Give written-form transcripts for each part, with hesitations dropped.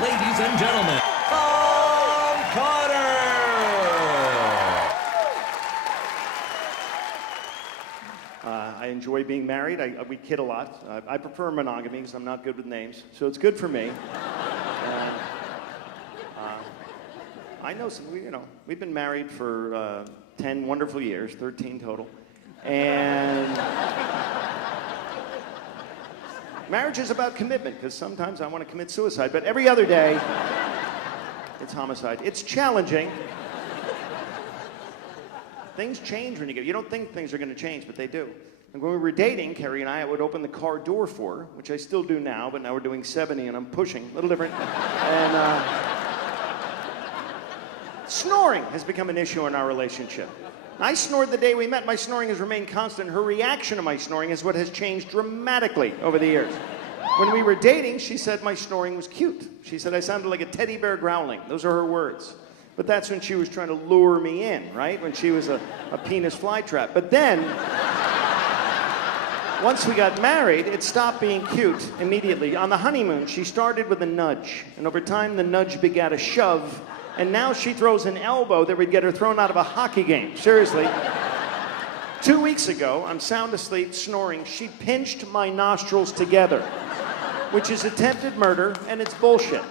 Ladies and gentlemen, Cotter! I enjoy being married. We kid a lot. I prefer monogamy because I'm not good with names, so it's good for me. I know some, we've been married for 10 wonderful years, 13 total. And marriage is about commitment, because sometimes I want to commit suicide, but every other day, it's homicide. It's challenging. Things change when you get, you don't think things are going to change, but they do. And when we were dating, Carrie and I would open the car door for her, which I still do now, but now we're doing 70 and I'm pushing, a little different. And snoring has become an issue in our relationship. I snored the day we met. My snoring has remained constant. Her reaction to my snoring is what has changed dramatically over the years. When we were dating, she said my snoring was cute. She said I sounded like a teddy bear growling. Those are her words. But that's when she was trying to lure me in, right? When she was a penis flytrap. But then, once we got married, it stopped being cute immediately. On the honeymoon, she started with a nudge. And over time, the nudge begat a shove. And now she throws an elbow that would get her thrown out of a hockey game. Seriously. 2 weeks ago, I'm sound asleep, snoring. She pinched my nostrils together, which is attempted murder, and it's bullshit.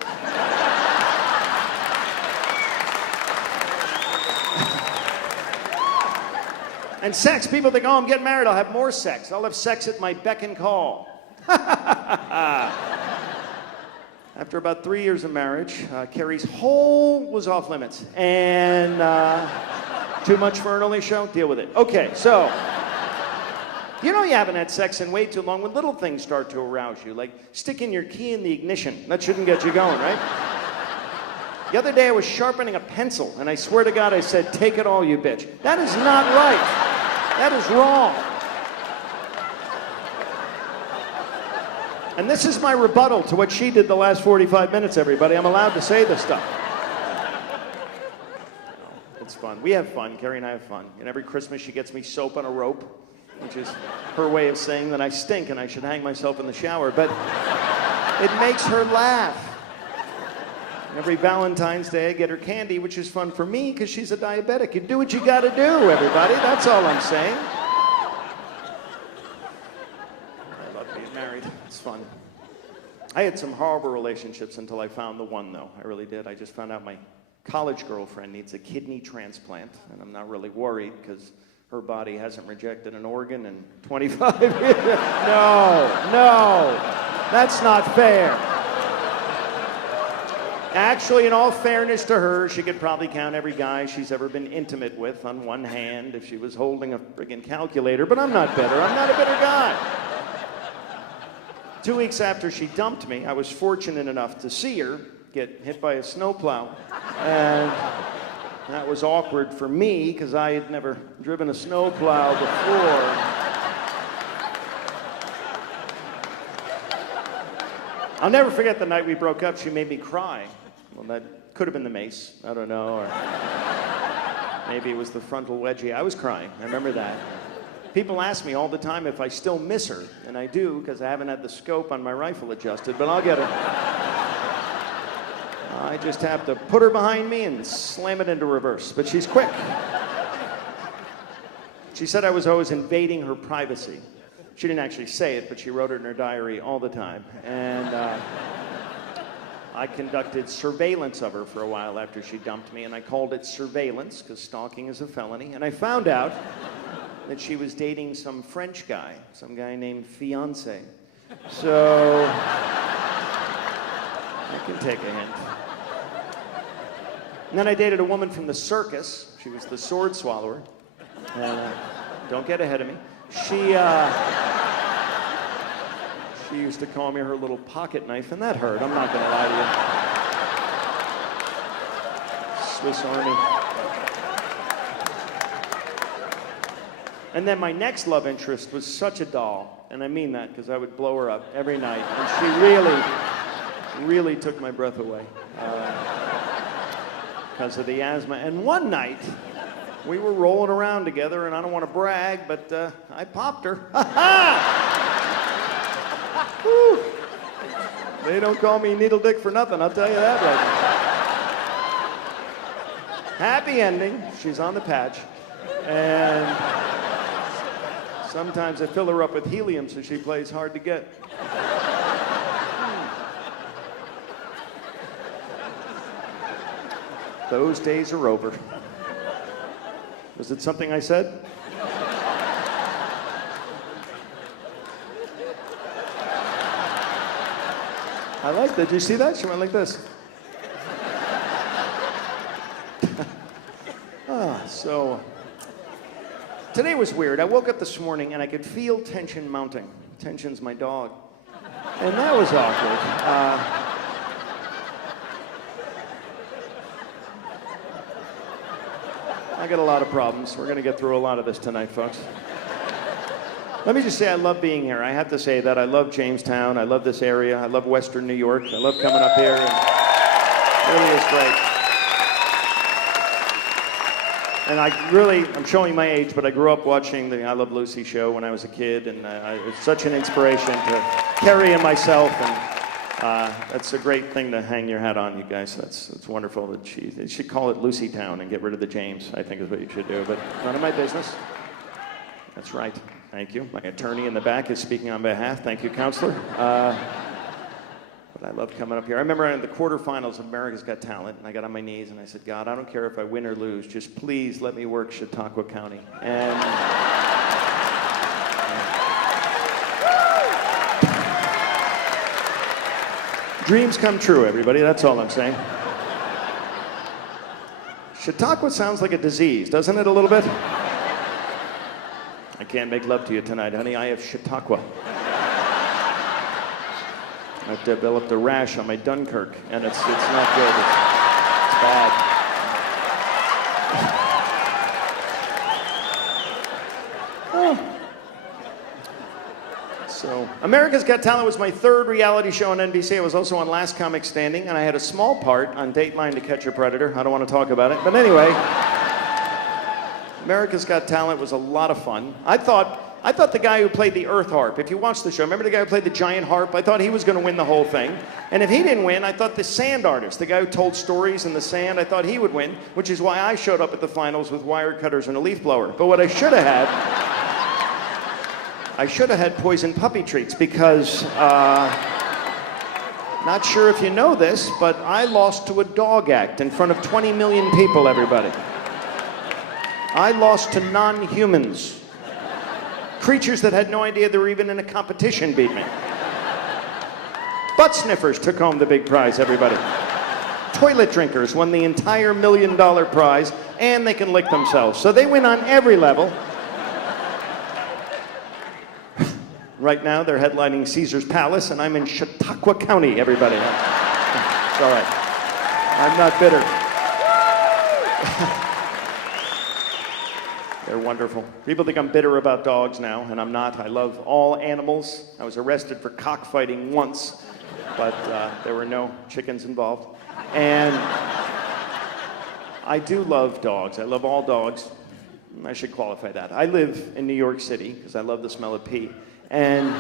And sex, people think, oh, I'm getting married, I'll have more sex. I'll have sex at my beck and call. After about 3 years of marriage, Carrie's hole was off limits. And too much for an early show? Deal with it. Okay, so, you know you haven't had sex in way too long when little things start to arouse you, like sticking your key in the ignition. That shouldn't get you going, right? The other day I was sharpening a pencil, and I swear to God I said, take it all, you bitch. That is not right. That is wrong. And this is my rebuttal to what she did the last 45 minutes, everybody. I'm allowed to say this stuff. It's fun. We have fun. Carrie and I have fun. And every Christmas she gets me soap on a rope, which is her way of saying that I stink and I should hang myself in the shower. But it makes her laugh. Every Valentine's Day, I get her candy, which is fun for me because she's a diabetic. You do what you got to do, everybody. That's all I'm saying. I love being married. It's fun. I had some horrible relationships until I found the one, though. I really did. I just found out my college girlfriend needs a kidney transplant, and I'm not really worried because her body hasn't rejected an organ in 25 years. No, that's not fair. Actually, in all fairness to her, she could probably count every guy she's ever been intimate with on one hand if she was holding a friggin' calculator, but I'm not bitter. I'm not a bitter guy. 2 weeks after she dumped me, I was fortunate enough to see her get hit by a snowplow. And that was awkward for me because I had never driven a snowplow before. I'll never forget the night we broke up. She made me cry. Well, that could have been the mace. I don't know. Or maybe it was the frontal wedgie. I was crying. I remember that. People ask me all the time if I still miss her. And I do, because I haven't had the scope on my rifle adjusted. But I'll get it. I just have to put her behind me and slam it into reverse. But she's quick. She said I was always invading her privacy. She didn't actually say it, but she wrote it in her diary all the time. And I conducted surveillance of her for a while after she dumped me, and I called it surveillance because stalking is a felony. And I found out that she was dating some French guy, some guy named Fiancé. So I can take a hint. And then I dated a woman from the circus. She was the sword swallower. Don't get ahead of me. She used to call me her little pocket knife, and that hurt. I'm not going to lie to you. Swiss Army. And then my next love interest was such a doll, and I mean that because I would blow her up every night, and she really took my breath away because of the asthma. And one night, we were rolling around together, and I don't want to brag, but I popped her. Ha ha! They don't call me Needle Dick for nothing, I'll tell you that right now. Happy ending. She's on the patch. And sometimes I fill her up with helium so she plays hard to get. Those days are over. Was it something I said? I like that. Did you see that? She went like this. So today was weird. I woke up this morning and I could feel tension mounting. Tension's my dog. And that was awkward. I got a lot of problems. We're going to get through a lot of this tonight, folks. Let me just say I love being here. I have to say that I love Jamestown. I love this area. I love Western New York. I love coming up here. And it really is great. And I'm showing my age, but I grew up watching the I Love Lucy show when I was a kid, and it was such an inspiration to Carrie and myself, and that's a great thing to hang your hat on, you guys. It's wonderful that they should call it Lucy Town and get rid of the James, I think is what you should do, but none of my business. That's right. Thank you. My attorney in the back is speaking on behalf. Thank you, counselor. But I love coming up here. I remember in the quarterfinals of America's Got Talent, and I got on my knees and I said, God, I don't care if I win or lose, just please let me work Chautauqua County. And dreams come true, everybody. That's all I'm saying. Chautauqua sounds like a disease, doesn't it, a little bit? I can't make love to you tonight, honey. I have Chautauqua. I've developed a rash on my Dunkirk, and it's not good. It's bad. So, America's Got Talent was my third reality show on NBC. I was also on Last Comic Standing, and I had a small part on Dateline to Catch a Predator. I don't want to talk about it, but anyway, America's Got Talent was a lot of fun. I thought the guy who played the Earth Harp, if you watch the show, remember the guy who played the giant harp? I thought he was going to win the whole thing. And if he didn't win, I thought the sand artist, the guy who told stories in the sand, I thought he would win, which is why I showed up at the finals with wire cutters and a leaf blower. But what I should have had poison puppy treats because, not sure if you know this, but I lost to a dog act in front of 20 million people, everybody. I lost to non-humans. Creatures that had no idea they were even in a competition beat me. Butt sniffers took home the big prize, everybody. Toilet drinkers won the entire $1 million prize, and they can lick themselves. So they win on every level. Right now, they're headlining Caesar's Palace, and I'm in Chautauqua County, everybody. It's all right. I'm not bitter. They're wonderful. People think I'm bitter about dogs now, and I'm not. I love all animals. I was arrested for cockfighting once, but there were no chickens involved. And I do love dogs. I love all dogs. I should qualify that. I live in New York City because I love the smell of pee. And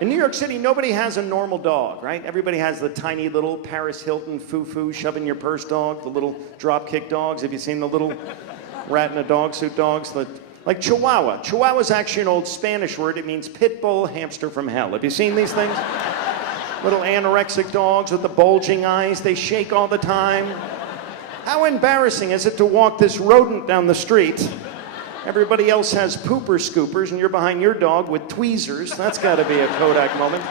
in New York City, nobody has a normal dog, right? Everybody has the tiny little Paris Hilton foo-foo shove-in-your-purse dog, the little drop-kick dogs. Have you seen the little rat in a dog suit dogs? Like Chihuahua. Chihuahua is actually an old Spanish word. It means pit bull hamster from hell. Have you seen these things? Little anorexic dogs with the bulging eyes. They shake all the time. How embarrassing is it to walk this rodent down the street? Everybody else has pooper scoopers, and you're behind your dog with tweezers. That's got to be a Kodak moment.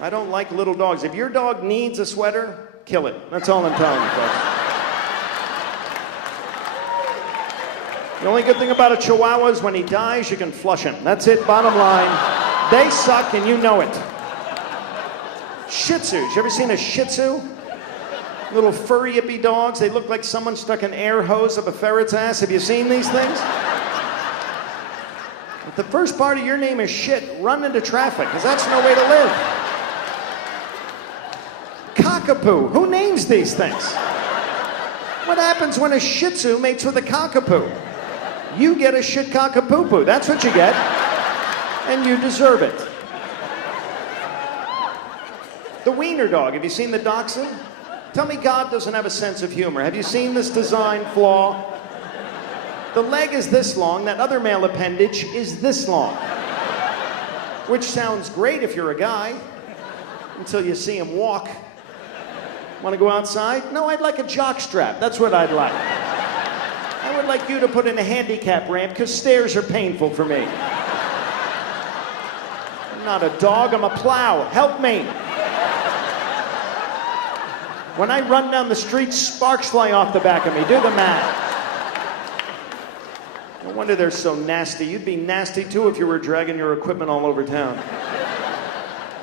I don't like little dogs. If your dog needs a sweater, kill it. That's all I'm telling you, folks. The only good thing about a Chihuahua is when he dies, you can flush him. That's it, bottom line. They suck, and you know it. Shih Tzus. You ever seen a Shih Tzu? Little furry hippie dogs. They look like someone stuck an air hose up a ferret's ass. Have you seen these things? If the first part of your name is shit, run into traffic, because that's no way to live. Cockapoo. Who names these things? What happens when a Shih Tzu mates with a cockapoo? You get a shit cockapoo-poo. That's what you get. And you deserve it. The wiener dog. Have you seen the dachshund? Tell me God doesn't have a sense of humor. Have you seen this design flaw? The leg is this long, that other male appendage is this long. Which sounds great if you're a guy, until you see him walk. Want to go outside? No, I'd like a jock strap. That's what I'd like. I would like you to put in a handicap ramp, because stairs are painful for me. I'm not a dog, I'm a plow. Help me. When I run down the street, sparks fly off the back of me. Do the math. No wonder they're so nasty. You'd be nasty too if you were dragging your equipment all over town.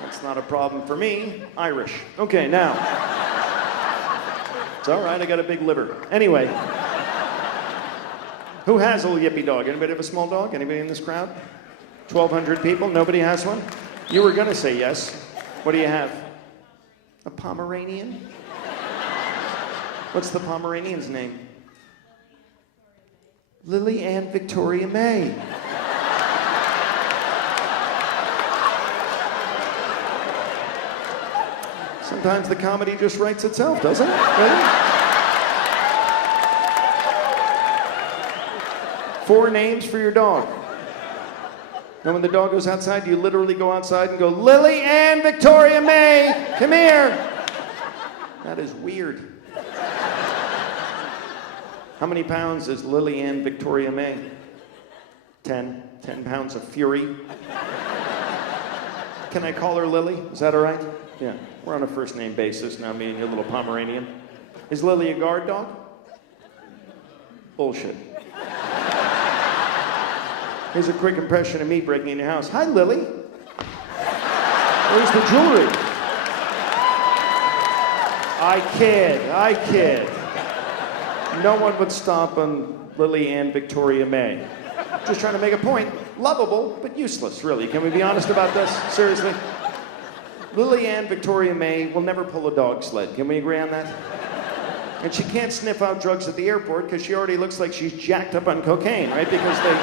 That's not a problem for me. Irish. Okay, now. It's all right, I got a big liver. Anyway. Who has a little yippy dog? Anybody have a small dog? Anybody in this crowd? 1,200 people? Nobody has one? You were gonna say yes. What do you have? A Pomeranian? What's the Pomeranian's name? Lily Ann Victoria May. Sometimes the comedy just writes itself, doesn't it? Really? 4 names for your dog. And when the dog goes outside, you literally go outside and go, Lily Ann Victoria May, come here. That is weird. How many pounds is Lily Ann Victoria May? 10. 10 pounds of fury. Can I call her Lily? Is that all right? Yeah. We're on a first name basis now, me and your little Pomeranian. Is Lily a guard dog? Bullshit. Here's a quick impression of me breaking in your house. Hi, Lily. Where's the jewelry? I kid. No one would stomp on Lily Ann Victoria May. Just trying to make a point. Lovable, but useless, really. Can we be honest about this? Seriously? Lily Ann Victoria May will never pull a dog sled. Can we agree on that? And she can't sniff out drugs at the airport because she already looks like she's jacked up on cocaine, right? Because they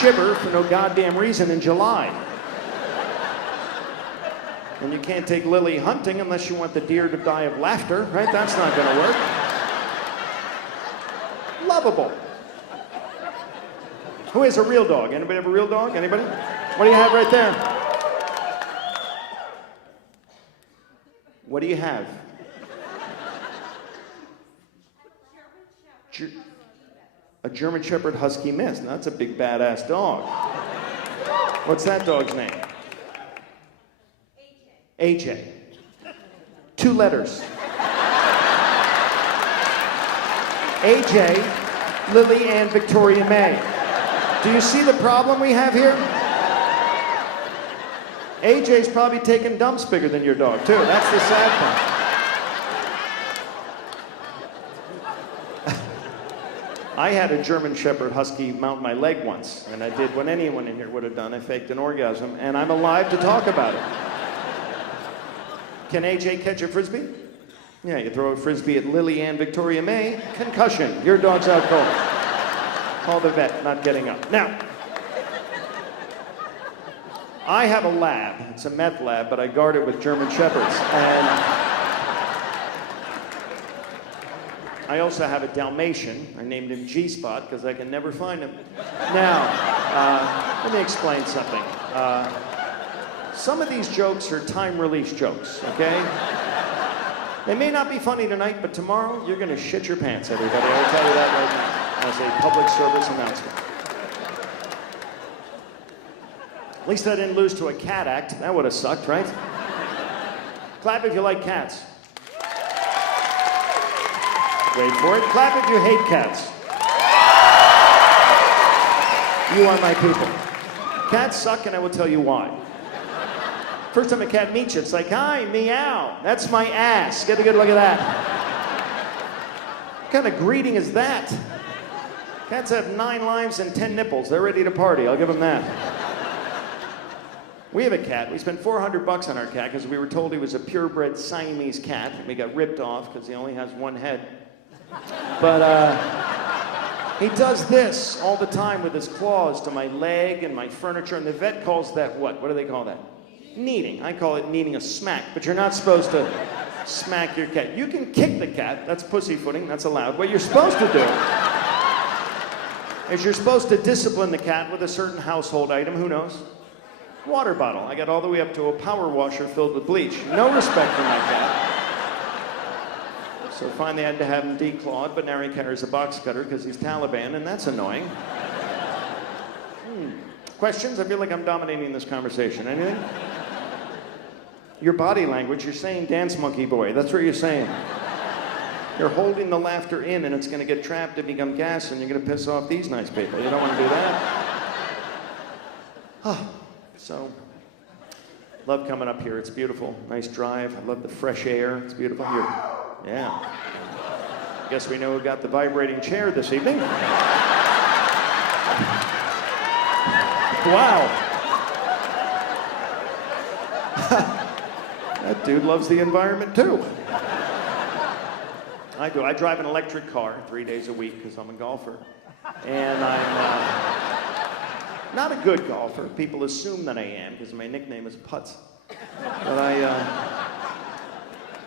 shiver for no goddamn reason in July. And you can't take Lily hunting unless you want the deer to die of laughter, right? That's not gonna work. Lovable. Who has a real dog? Anybody have a real dog? Anybody? What do you have right there? What do you have? A German Shepherd Husky Mist. Now, that's a big badass dog. What's that dog's name? AJ. 2 letters. AJ, Lily Ann Victoria May. Do you see the problem we have here? AJ's probably taking dumps bigger than your dog, too. That's the sad part. I had a German Shepherd Husky mount my leg once, and I did what anyone in here would have done. I faked an orgasm, and I'm alive to talk about it. Can AJ catch a Frisbee? Yeah, you throw a Frisbee at Lily Ann Victoria May, concussion. Your dog's out cold. Call the vet, not getting up. Now, I have a lab. It's a meth lab, but I guard it with German Shepherds. And I also have a Dalmatian. I named him G-Spot because I can never find him. Now, let me explain something. Some of these jokes are time-release jokes, okay? They may not be funny tonight, but tomorrow you're going to shit your pants, everybody. I'll tell you that right now as a public service announcement. At least I didn't lose to a cat act. That would have sucked, right? Clap if you like cats. Wait for it. Clap if you hate cats. You are my people. Cats suck, and I will tell you why. First time a cat meets you, it's like, hi, meow. That's my ass. Get a good look at that. What kind of greeting is that? Cats have 9 lives and 10 nipples. They're ready to party. I'll give them that. We have a cat. We spent $400 on our cat because we were told he was a purebred Siamese cat. And we got ripped off because he only has 1 head. But he does this all the time with his claws to my leg and my furniture. And the vet calls that what? What do they call that? Kneading. I call it kneading a smack, but you're not supposed to smack your cat. You can kick the cat. That's pussyfooting. That's allowed. What you're supposed to do is you're supposed to discipline the cat with a certain household item. Who knows? Water bottle. I got all the way up to a power washer filled with bleach. No respect for my cat. So finally I had to have him declawed, but now he carries a box cutter because he's Taliban, and that's annoying. Questions? I feel like I'm dominating this conversation. Anything? Your body language, you're saying dance monkey boy. That's what you're saying. You're holding the laughter in, and it's going to get trapped to become gas, and you're going to piss off these nice people. You don't want to do that. So, love coming up here. It's beautiful. Nice drive. I love the fresh air. It's beautiful. Yeah. I guess we know who got the vibrating chair this evening. Wow. That dude loves the environment too. I do. I drive an electric car 3 days a week because I'm a golfer. And I'm not a good golfer. People assume that I am because my nickname is Putz. But I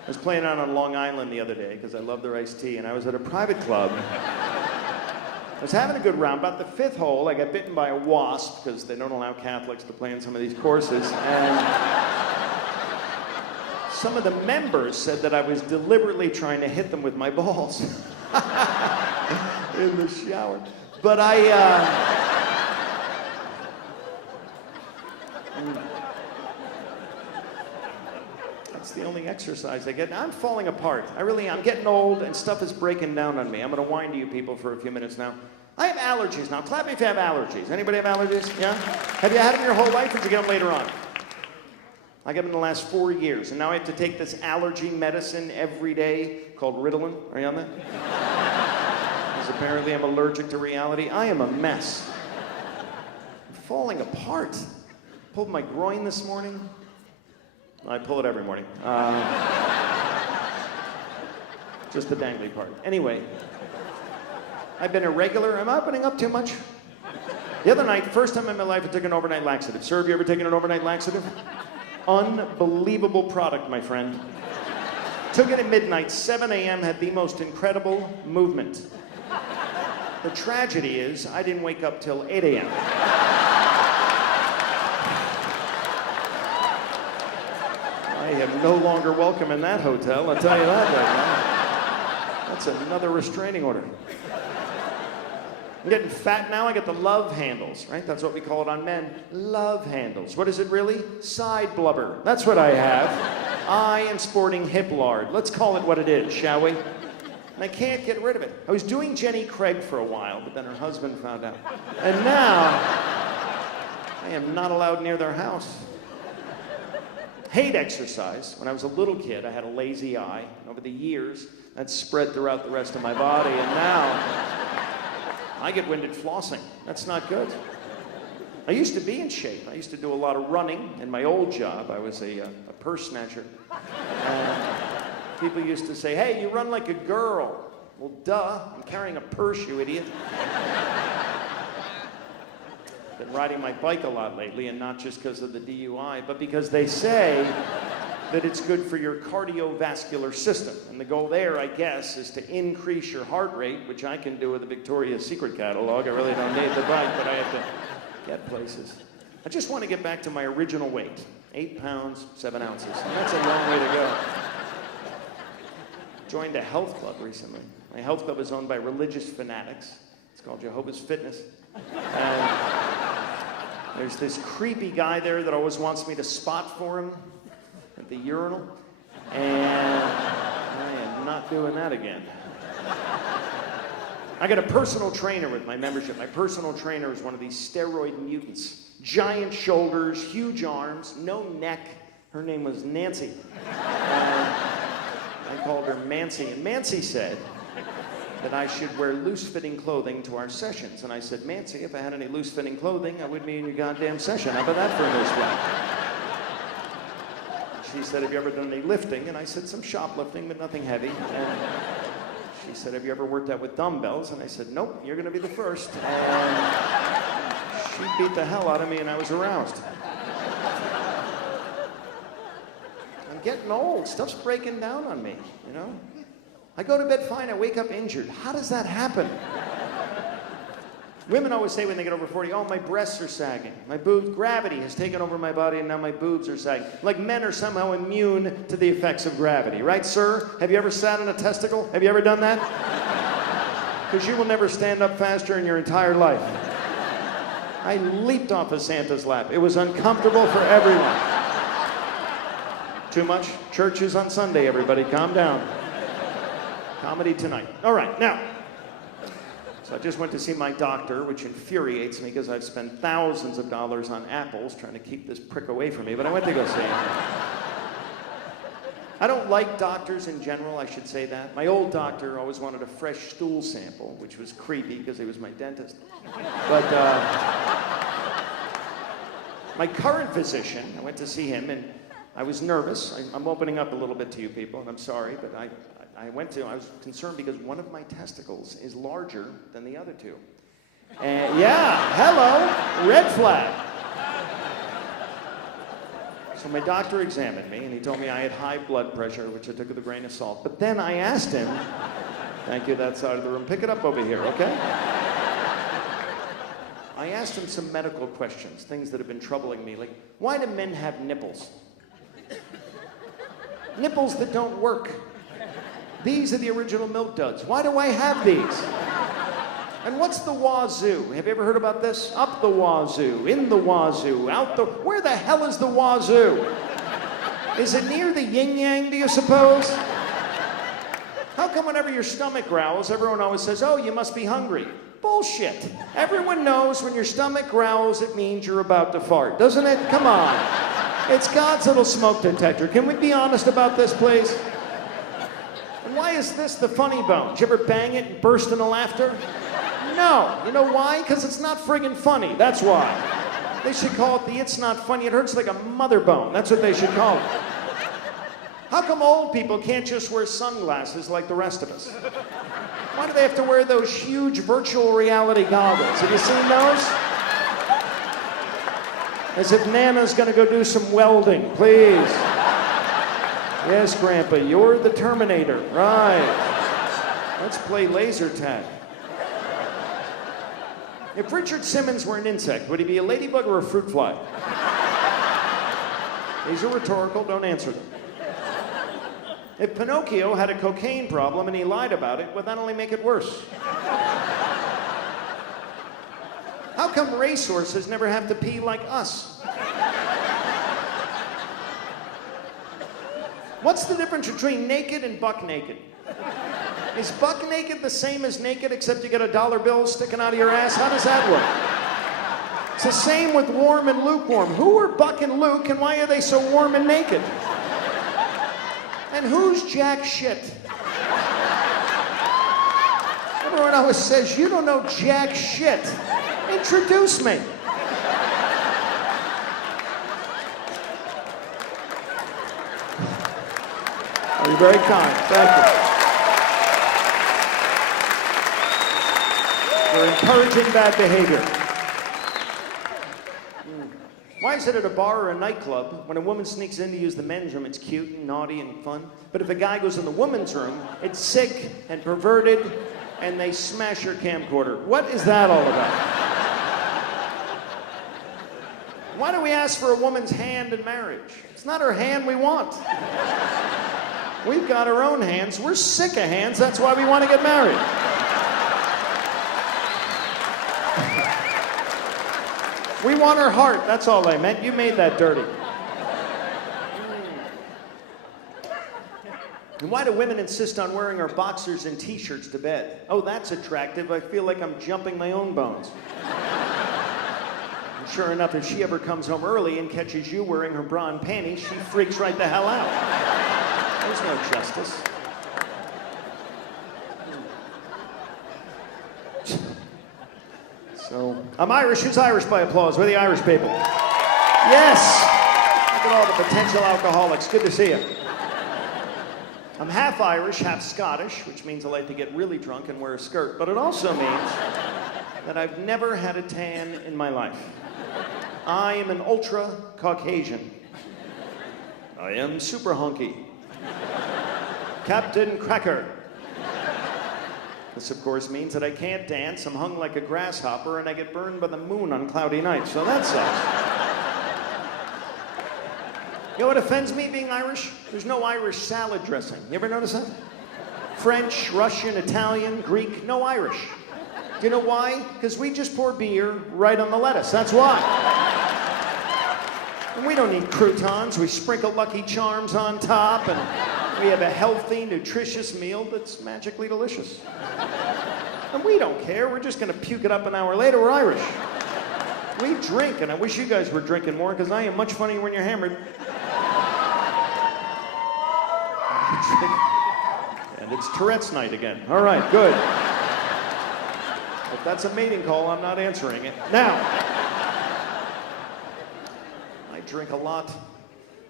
was playing out on Long Island the other day because I love their iced tea, and I was at a private club. I was having a good round. About the fifth hole, I got bitten by a wasp because they don't allow Catholics to play in some of these courses. And some of the members said that I was deliberately trying to hit them with my balls in the shower. But that's the only exercise I get. Now, I'm falling apart. I really am. I'm getting old and stuff is breaking down on me. I'm going to whine to you people for a few minutes now. I have allergies now. Clap me if you have allergies. Anybody have allergies? Yeah? Have you had them your whole life or did you get them later on? I got them in the last 4 years, and now I have to take this allergy medicine every day called Ritalin. Are you on that? Because apparently I'm allergic to reality. I am a mess. I'm falling apart. Pulled my groin this morning. I pull it every morning. Just the dangly part. Anyway, I've been irregular. Am I opening up too much? The other night, first time in my life, I took an overnight laxative. Sir, have you ever taken an overnight laxative? Unbelievable product, my friend. Took it at midnight, 7 a.m., had the most incredible movement. The tragedy is, I didn't wake up till 8 a.m. I am no longer welcome in that hotel, I'll tell you that right now. That's another restraining order. I'm getting fat now. I get the love handles, right? That's what we call it on men. Love handles. What is it really? Side blubber. That's what I have. I am sporting hip lard. Let's call it what it is, shall we? And I can't get rid of it. I was doing Jenny Craig for a while, but then her husband found out. And now, I am not allowed near their house. Hate exercise. When I was a little kid, I had a lazy eye. And over the years, that spread throughout the rest of my body. And now, I get winded flossing. That's not good. I used to be in shape. I used to do a lot of running. In my old job, I was a purse snatcher. And people used to say, hey, you run like a girl. Well, duh. I'm carrying a purse, you idiot. Been riding my bike a lot lately, and not just because of the DUI, but because they say that it's good for your cardiovascular system. And the goal there, I guess, is to increase your heart rate, which I can do with the Victoria's Secret catalog. I really don't need the bike, but I have to get places. I just want to get back to my original weight, 8 pounds, 7 ounces. And that's a long way to go. Joined a health club recently. My health club is owned by religious fanatics. It's called Jehovah's Fitness. And there's this creepy guy there that always wants me to spot for him at the urinal, and I am not doing that again. I got a personal trainer with my membership. My personal trainer is one of these steroid mutants. Giant shoulders, huge arms, no neck. Her name was Nancy. I called her Mancy, and Mancy said that I should wear loose-fitting clothing to our sessions. And I said, Mancy, if I had any loose-fitting clothing, I would be in your goddamn session. How about that for a loose flat? She said, have you ever done any lifting? And I said, some shoplifting, but nothing heavy. And she said, have you ever worked out with dumbbells? And I said, nope, you're going to be the first. And she beat the hell out of me, and I was aroused. getting old. Stuff's breaking down on me, you know? I go to bed fine, I wake up injured. How does that happen? Women always say when they get over 40, oh, my breasts are sagging. My boobs, gravity has taken over my body and now my boobs are sagging. Like men are somehow immune to the effects of gravity. Right, sir? Have you ever sat on a testicle? Have you ever done that? Because you will never stand up faster in your entire life. I leaped off of Santa's lap. It was uncomfortable for everyone. Too much? Church is on Sunday, everybody. Calm down. Comedy tonight. All right, now. So I just went to see my doctor, which infuriates me because I've spent thousands of dollars on apples trying to keep this prick away from me, but I went to go see him. I don't like doctors in general, I should say that. My old doctor always wanted a fresh stool sample, which was creepy because he was my dentist. But my current physician, I went to see him and I was nervous. I'm opening up a little bit to you people, and I'm sorry, but I was concerned because one of my testicles is larger than the other two. And yeah, hello, red flag. So my doctor examined me and he told me I had high blood pressure, which I took with a grain of salt. But then I asked him, thank you, that side of the room, pick it up over here, okay? I asked him some medical questions, things that have been troubling me, like, why do men have nipples? Nipples that don't work. These are the original milk duds. Why do I have these? And what's the wazoo? Have you ever heard about this? Up the wazoo, in the wazoo, out the... Where the hell is the wazoo? Is it near the yin-yang, do you suppose? How come whenever your stomach growls, everyone always says, oh, you must be hungry? Bullshit. Everyone knows when your stomach growls, it means you're about to fart, doesn't it? Come on. It's God's little smoke detector. Can we be honest about this, please? And why is this the funny bone? Did you ever bang it and burst into laughter? No. You know why? Because it's not friggin' funny. That's why. They should call it the it's not funny. It hurts like a mother bone. That's what they should call it. How come old people can't just wear sunglasses like the rest of us? Why do they have to wear those huge virtual reality goggles? Have you seen those? As if Nana's gonna go do some welding, please. Yes, Grandpa, you're the Terminator. Right. Let's play laser tag. If Richard Simmons were an insect, would he be a ladybug or a fruit fly? These are rhetorical, don't answer them. If Pinocchio had a cocaine problem and he lied about it, would that only make it worse? How come racehorses never have to pee like us? What's the difference between naked and buck naked? Is buck naked the same as naked except you get a dollar bill sticking out of your ass? How does that work? It's the same with warm and lukewarm. Who are Buck and Luke and why are they so warm and naked? And who's jack shit? Everyone always says, you don't know jack shit. Introduce me. You're very kind. Thank you. You're encouraging bad behavior. Why is it at a bar or a nightclub, when a woman sneaks in to use the men's room, it's cute and naughty and fun, but if a guy goes in the woman's room, it's sick and perverted, and they smash your camcorder? What is that all about? Why do we ask for a woman's hand in marriage? It's not her hand we want. We've got our own hands. We're sick of hands. That's why we want to get married. We want her heart. That's all I meant. You made that dirty. And why do women insist on wearing our boxers and t-shirts to bed? Oh, that's attractive. I feel like I'm jumping my own bones. And sure enough, if she ever comes home early and catches you wearing her bra and panties, she freaks right the hell out. There's no justice. So, I'm Irish. Who's Irish by applause? We're the Irish people. Yes! Look at all the potential alcoholics. Good to see you. I'm half Irish, half Scottish, which means I like to get really drunk and wear a skirt. But it also means that I've never had a tan in my life. I am an ultra-Caucasian. I am super hunky. Captain Cracker. This, of course, means that I can't dance, I'm hung like a grasshopper, and I get burned by the moon on cloudy nights, so that sucks. You know what offends me being Irish? There's no Irish salad dressing. You ever notice that? French, Russian, Italian, Greek, no Irish. Do you know why? Because we just pour beer right on the lettuce, that's why. And we don't need croutons, we sprinkle Lucky Charms on top, and we have a healthy, nutritious meal that's magically delicious. And we don't care, we're just gonna puke it up an hour later, we're Irish. We drink, and I wish you guys were drinking more, because I am much funnier when you're hammered. And it's Tourette's night again. All right, good. If that's a mating call, I'm not answering it. Now, I drink a lot.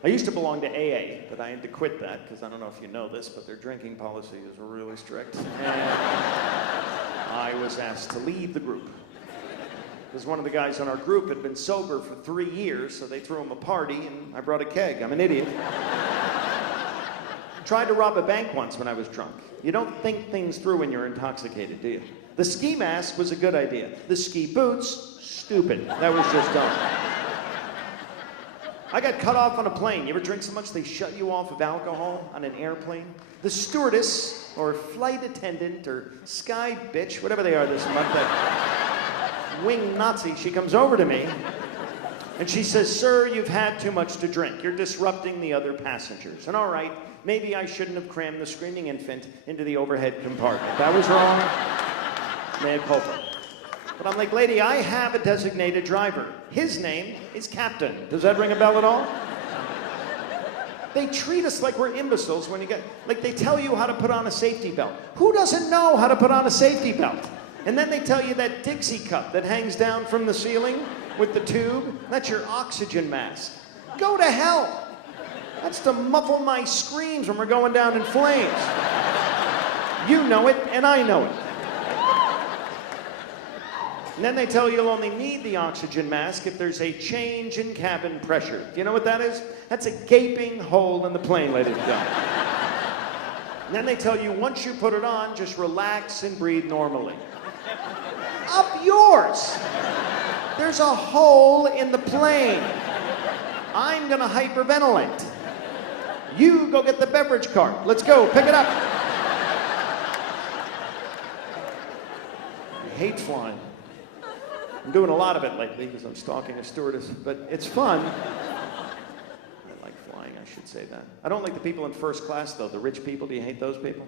I used to belong to AA, but I had to quit that because I don't know if you know this, but their drinking policy is really strict. And I was asked to lead the group. Because one of the guys on our group had been sober for 3 years, so they threw him a party, and I brought a keg. I'm an idiot. Tried to rob a bank once when I was drunk. You don't think things through when you're intoxicated, do you? The ski mask was a good idea. The ski boots, stupid. That was just dumb. I got cut off on a plane. You ever drink so much they shut you off of alcohol on an airplane? The stewardess, or flight attendant, or sky bitch, whatever they are this month, that wing Nazi, she comes over to me, and she says, "Sir, you've had too much to drink. You're disrupting the other passengers." And all right, maybe I shouldn't have crammed the screaming infant into the overhead compartment. That was wrong. Mea culpa. But I'm like, lady, I have a designated driver. His name is Captain. Does that ring a bell at all? They treat us like we're imbeciles when you get, like they tell you how to put on a safety belt. Who doesn't know how to put on a safety belt? And then they tell you that Dixie cup that hangs down from the ceiling with the tube, that's your oxygen mask. Go to hell. That's to muffle my screams when we're going down in flames. You know it, and I know it. And then they tell you you'll only need the oxygen mask if there's a change in cabin pressure. Do you know what that is? That's a gaping hole in the plane, ladies and gentlemen. And then they tell you once you put it on, just relax and breathe normally. Up yours! There's a hole in the plane. I'm gonna hyperventilate. You go get the beverage cart. Let's go, pick it up. I hate flying. I'm doing a lot of it lately because I'm stalking a stewardess, but it's fun. I like flying, I should say that. I don't like the people in first class, though, the rich people. Do you hate those people?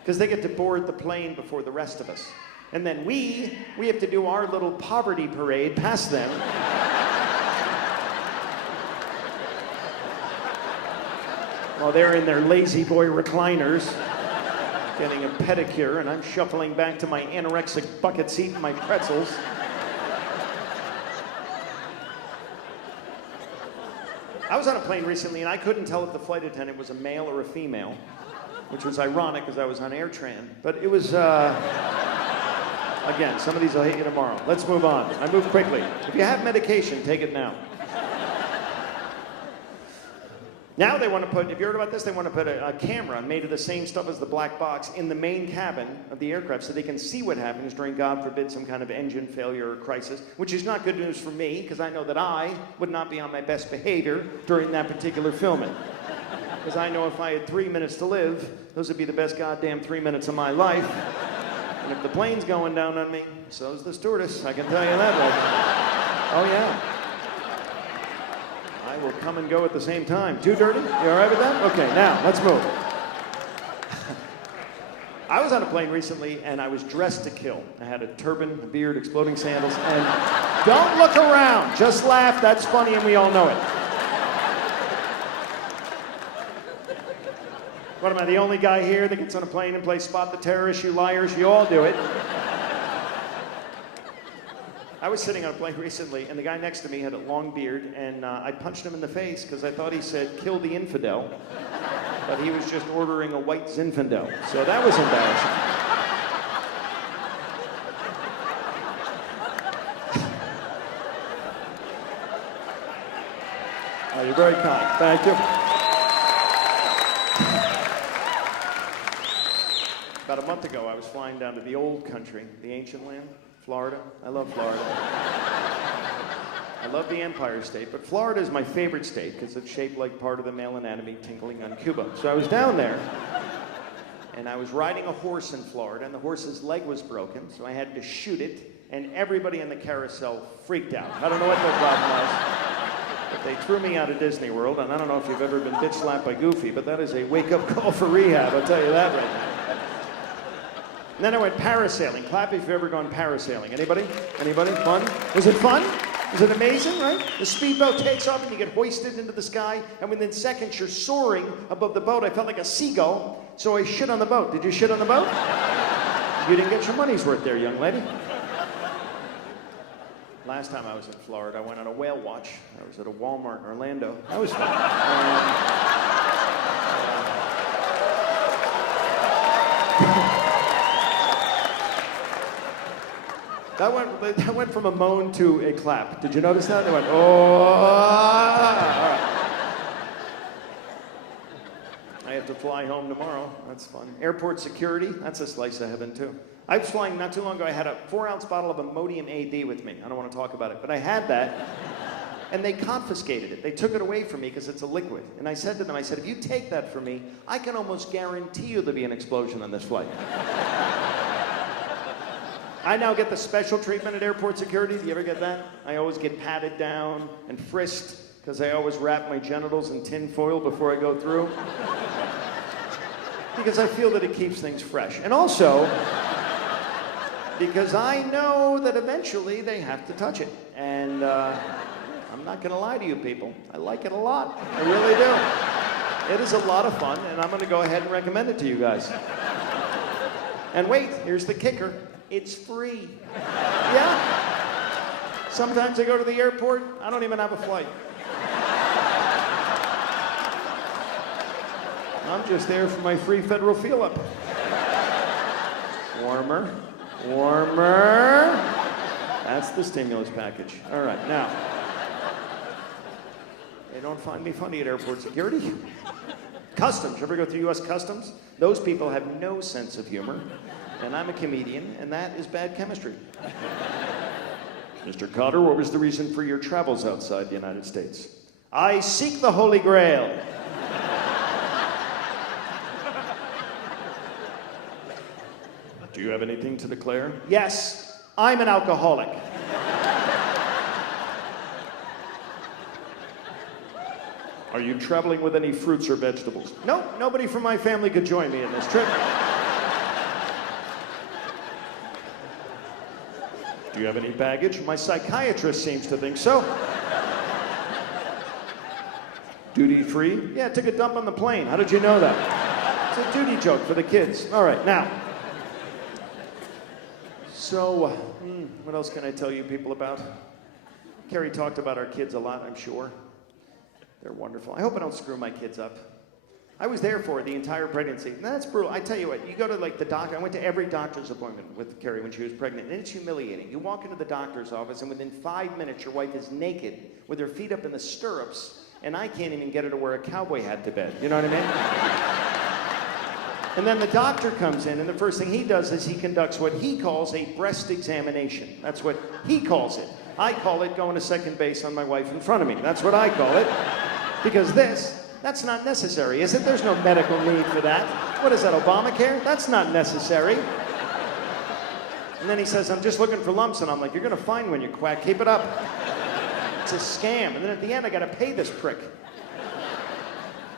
Because they get to board the plane before the rest of us. And then we have to do our little poverty parade past them. While they're in their lazy boy recliners, getting a pedicure, and I'm shuffling back to my anorexic bucket seat and my pretzels. I was on a plane recently, and I couldn't tell if the flight attendant was a male or a female, which was ironic because I was on AirTran. But it was, again, some of these I'll hate you tomorrow. Let's move on. I move quickly. If you have medication, take it now. Now they want to put, have you heard about this? They want to put a camera made of the same stuff as the black box in the main cabin of the aircraft so they can see what happens during, God forbid, some kind of engine failure or crisis, which is not good news for me because I know that I would not be on my best behavior during that particular filming. Because I know if I had 3 minutes to live, those would be the best goddamn 3 minutes of my life. And if the plane's going down on me, so's the stewardess, I can tell you that much. Oh yeah. I will come and go at the same time. Too dirty? You all right with that? Okay, now, let's move. I was on a plane recently, and I was dressed to kill. I had a turban, a beard, exploding sandals, and don't look around. Just laugh. That's funny, and we all know it. What, am I the only guy here that gets on a plane and plays Spot the Terrorist? You liars, you all do it. I was sitting on a plane recently, and the guy next to me had a long beard, and I punched him in the face because I thought he said, "Kill the infidel," but he was just ordering a white Zinfandel, so that was embarrassing. Oh, you're very kind. Thank you. About a month ago, I was flying down to the old country, the ancient land, Florida. I love Florida. I love the Empire State, but Florida is my favorite state because it's shaped like part of the male anatomy tinkling on Cuba. So I was down there, and I was riding a horse in Florida, and the horse's leg was broken, so I had to shoot it, and everybody in the carousel freaked out. I don't know what their problem was, but they threw me out of Disney World, and I don't know if you've ever been bitch slapped by Goofy, but that is a wake-up call for rehab, I'll tell you that right now. And then I went parasailing. Clap if you've ever gone parasailing. Anybody? Anybody? Fun? Was it fun? Was it amazing, right? The speedboat takes off and you get hoisted into the sky, and within seconds you're soaring above the boat. I felt like a seagull, so I shit on the boat. Did you shit on the boat? You didn't get your money's worth there, young lady. Last time I was in Florida, I went on a whale watch. I was at a Walmart in Orlando. That was fun. That went from a moan to a clap. Did you notice that? They went, oh. All right. I have to fly home tomorrow. That's fun. Airport security, that's a slice of heaven, too. I was flying not too long ago. I had a 4-ounce bottle of Imodium AD with me. I don't want to talk about it, but I had that, and they confiscated it. They took it away from me because it's a liquid. And I said to them, if you take that from me, I can almost guarantee you there'll be an explosion on this flight. I now get the special treatment at airport security. Do you ever get that? I always get patted down and frisked because I always wrap my genitals in tin foil before I go through. Because I feel that it keeps things fresh. And also, because I know that eventually they have to touch it. And I'm not going to lie to you people. I like it a lot. I really do. It is a lot of fun, and I'm going to go ahead and recommend it to you guys. And wait, here's the kicker. It's free. Yeah. Sometimes I go to the airport, I don't even have a flight. I'm just there for my free federal feel-up. Warmer, warmer. That's the stimulus package. All right, now. They don't find me funny at airport security. Customs, you ever go through U.S. Customs? Those people have no sense of humor. And I'm a comedian, and that is bad chemistry. Mr. Cotter, what was the reason for your travels outside the United States? I seek the Holy Grail. Do you have anything to declare? Yes, I'm an alcoholic. Are you traveling with any fruits or vegetables? No, nobody from my family could join me in this trip. Do you have any baggage? My psychiatrist seems to think so. Duty free? Yeah, took a dump on the plane. How did you know that? It's a duty joke for the kids. All right, now. So, what else can I tell you people about? Carrie talked about our kids a lot, I'm sure. They're wonderful. I hope I don't screw my kids up. I was there for the entire pregnancy. And that's brutal. I tell you what, you go to like the doctor. I went to every doctor's appointment with Carrie when she was pregnant, and it's humiliating. You walk into the doctor's office, and within 5 minutes, your wife is naked with her feet up in the stirrups, and I can't even get her to wear a cowboy hat to bed. You know what I mean? And then the doctor comes in, and the first thing he does is he conducts what he calls a breast examination. That's what he calls it. I call it going to second base on my wife in front of me. That's what I call it. Because that's not necessary, is it? There's no medical need for that. What is that, Obamacare? That's not necessary. And then he says, I'm just looking for lumps, and I'm like, you're gonna find one, you quack, keep it up. It's a scam, and then at the end, I gotta pay this prick.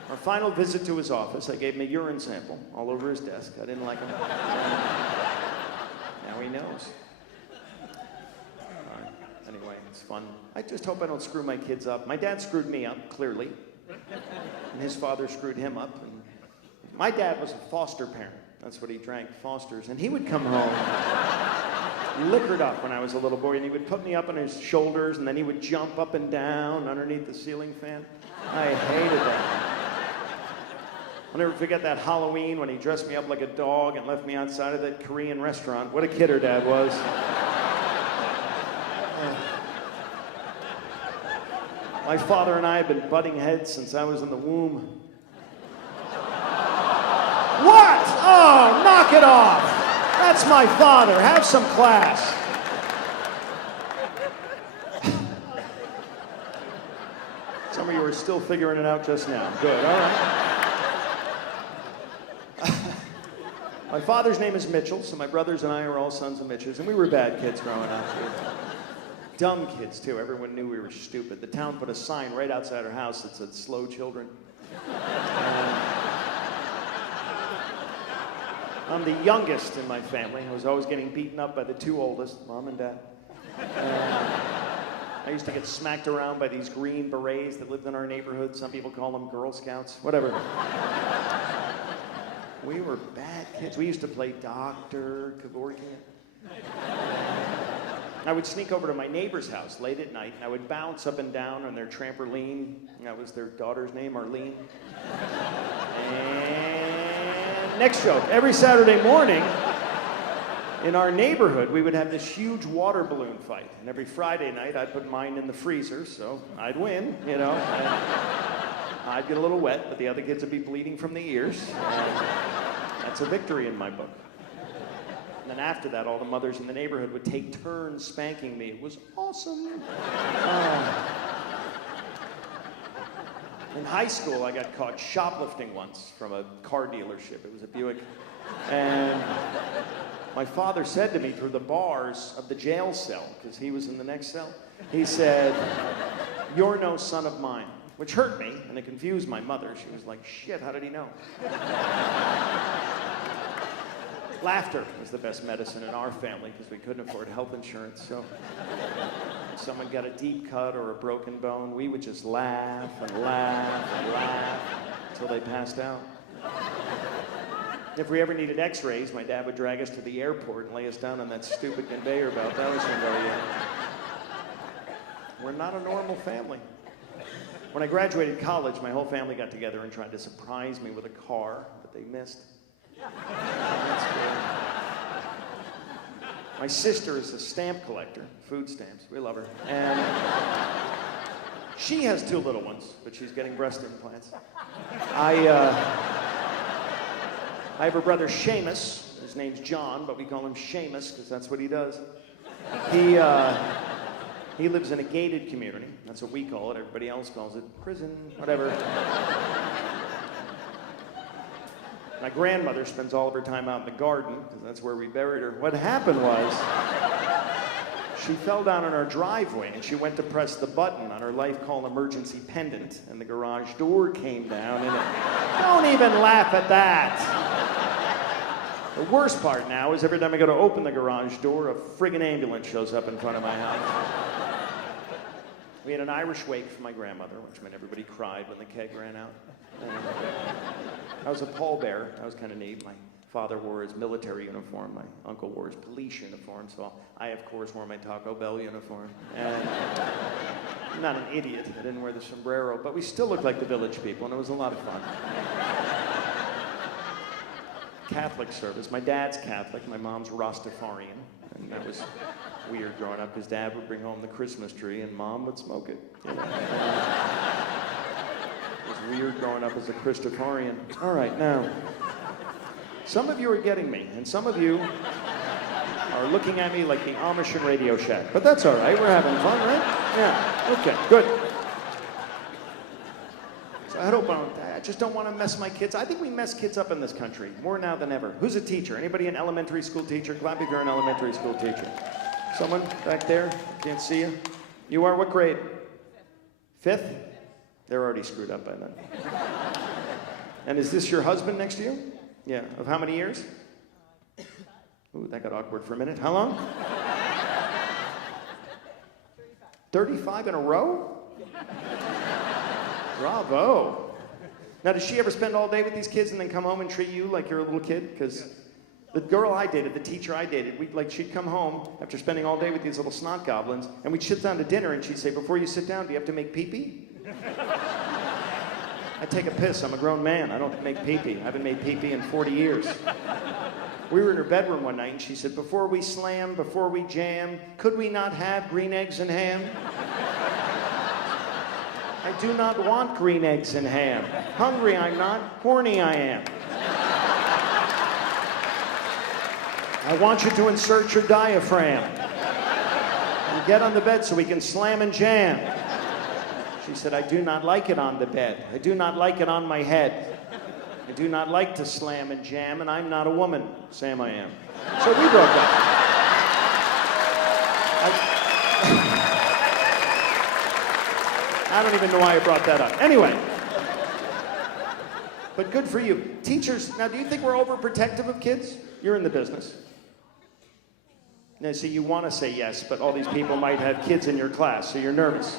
Our final visit to his office, I gave him a urine sample all over his desk. I didn't like him. Now he knows. Anyway, it's fun. I just hope I don't screw my kids up. My dad screwed me up, clearly. And his father screwed him up. And my dad was a foster parent. That's what he drank, Fosters. And he would come home liquored up when I was a little boy, and he would put me up on his shoulders, and then he would jump up and down underneath the ceiling fan. I hated that. I'll never forget that Halloween when he dressed me up like a dog and left me outside of that Korean restaurant. What a kidder Dad was. My father and I have been butting heads since I was in the womb. What? What? Oh, knock it off. That's my father. Have some class. Some of you are still figuring it out just now. Good, all right. My father's name is Mitchell, so my brothers and I are all sons of Mitches, and we were bad kids growing up. We were dumb kids, too. Everyone knew we were stupid. The town put a sign right outside our house that said, "Slow children." I'm the youngest in my family. I was always getting beaten up by the two oldest, Mom and Dad. I used to get smacked around by these green berets that lived in our neighborhood. Some people call them Girl Scouts, whatever. We were bad kids. We used to play Dr. Kevorkian. I would sneak over to my neighbor's house late at night, and I would bounce up and down on their trampoline. That was their daughter's name, Arlene. And next joke. Every Saturday morning, in our neighborhood, we would have this huge water balloon fight. And every Friday night, I'd put mine in the freezer, so I'd win, you know. I'd get a little wet, but the other kids would be bleeding from the ears. That's a victory in my book. And then after that, all the mothers in the neighborhood would take turns spanking me. It was awesome. In high school, I got caught shoplifting once from a car dealership. It was a Buick. And my father said to me through the bars of the jail cell, because he was in the next cell, he said, "You're no son of mine." Which hurt me, and it confused my mother. She was like, "Shit, how did he know?" Laughter was the best medicine in our family because we couldn't afford health insurance. So if someone got a deep cut or a broken bone, we would just laugh and laugh and laugh until they passed out. If we ever needed x-rays, my dad would drag us to the airport and lay us down on that stupid conveyor belt. That was humiliating. We're not a normal family. When I graduated college, my whole family got together and tried to surprise me with a car, but they missed. That's good. My sister is a stamp collector, food stamps. We love her. And she has two little ones, but she's getting breast implants. I have a brother, Seamus. His name's John, but we call him Seamus because that's what he does. He lives in a gated community. That's what we call it. Everybody else calls it prison, whatever. My grandmother spends all of her time out in the garden, because that's where we buried her. What happened was, she fell down in our driveway, and she went to press the button on her life call emergency pendant, and the garage door came down, and don't even laugh at that. The worst part now is every time I go to open the garage door, a friggin' ambulance shows up in front of my house. We had an Irish wake for my grandmother, which meant everybody cried when the keg ran out. I was a pallbearer. That was kind of neat. My father wore his military uniform. My uncle wore his police uniform. So I, of course, wore my Taco Bell uniform. And I'm not an idiot. I didn't wear the sombrero. But we still looked like the village people, and it was a lot of fun. Catholic service. My dad's Catholic. My mom's Rastafarian. And that was weird growing up because Dad would bring home the Christmas tree and Mom would smoke it. You know? It was weird growing up as a Christopher. All right, now, some of you are getting me, and some of you are looking at me like the Amish in Radio Shack. But that's all right. We're having fun, right? Yeah. Okay, good. So I just don't want to mess my kids. I think we mess kids up in this country more now than ever. Who's a teacher? Anybody an elementary school teacher? Clap if you're an elementary school teacher. Someone back there? Can't see you. You are what grade? Fifth? They're already screwed up by then. And is this your husband next to you? Yeah. Of how many years? Ooh, that got awkward for a minute. How long? 35 in a row? Bravo. Now, does she ever spend all day with these kids and then come home and treat you like you're a little kid? Because the girl I dated, the teacher I dated, she'd come home after spending all day with these little snot goblins, and we'd sit down to dinner, and she'd say, "Before you sit down, do you have to make pee-pee?" I take a piss. I'm a grown man. I don't make pee-pee. I haven't made pee-pee in 40 years. We were in her bedroom one night, and she said, "Before we slam, before we jam, could we not have green eggs and ham?" I do not want green eggs and ham. Hungry I'm not, horny I am. I want you to insert your diaphragm. And get on the bed so we can slam and jam. She said, I do not like it on the bed. I do not like it on my head. I do not like to slam and jam, and I'm not a woman. Sam, I am. So we broke up. I don't even know why I brought that up. Anyway. But good for you. Teachers, now do you think we're overprotective of kids? You're in the business. Now see, you want to say yes, but all these people might have kids in your class, so you're nervous.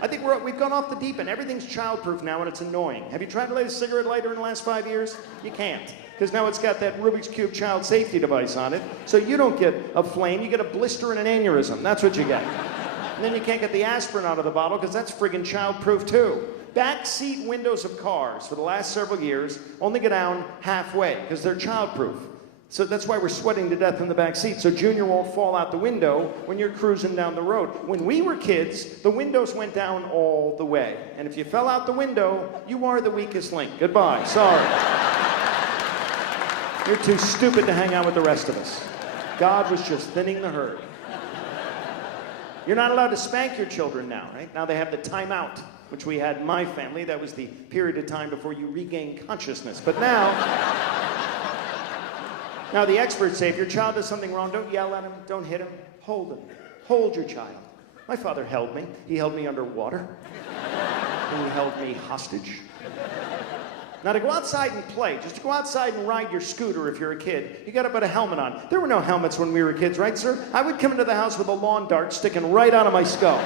I think we've gone off the deep end. Everything's childproof now, and it's annoying. Have you tried to light a cigarette lighter in the last 5 years? You can't, because now it's got that Rubik's Cube child safety device on it, so you don't get a flame, you get a blister and an aneurysm. That's what you get. And then you can't get the aspirin out of the bottle, because that's friggin' childproof too. Backseat windows of cars for the last several years only go down halfway, because they're childproof. So that's why we're sweating to death in the back seat, so Junior won't fall out the window when you're cruising down the road. When we were kids, the windows went down all the way. And if you fell out the window, you are the weakest link. Goodbye. Sorry. You're too stupid to hang out with the rest of us. God was just thinning the herd. You're not allowed to spank your children now, right? Now they have the timeout, which we had in my family. That was the period of time before you regain consciousness. But now the experts say if your child does something wrong, don't yell at him, don't hit him, hold him. Hold your child. My father held me. He held me underwater. And he held me hostage. Now to go outside and play, just to go outside and ride your scooter if you're a kid, you gotta put a helmet on. There were no helmets when we were kids, right, sir? I would come into the house with a lawn dart sticking right out of my skull.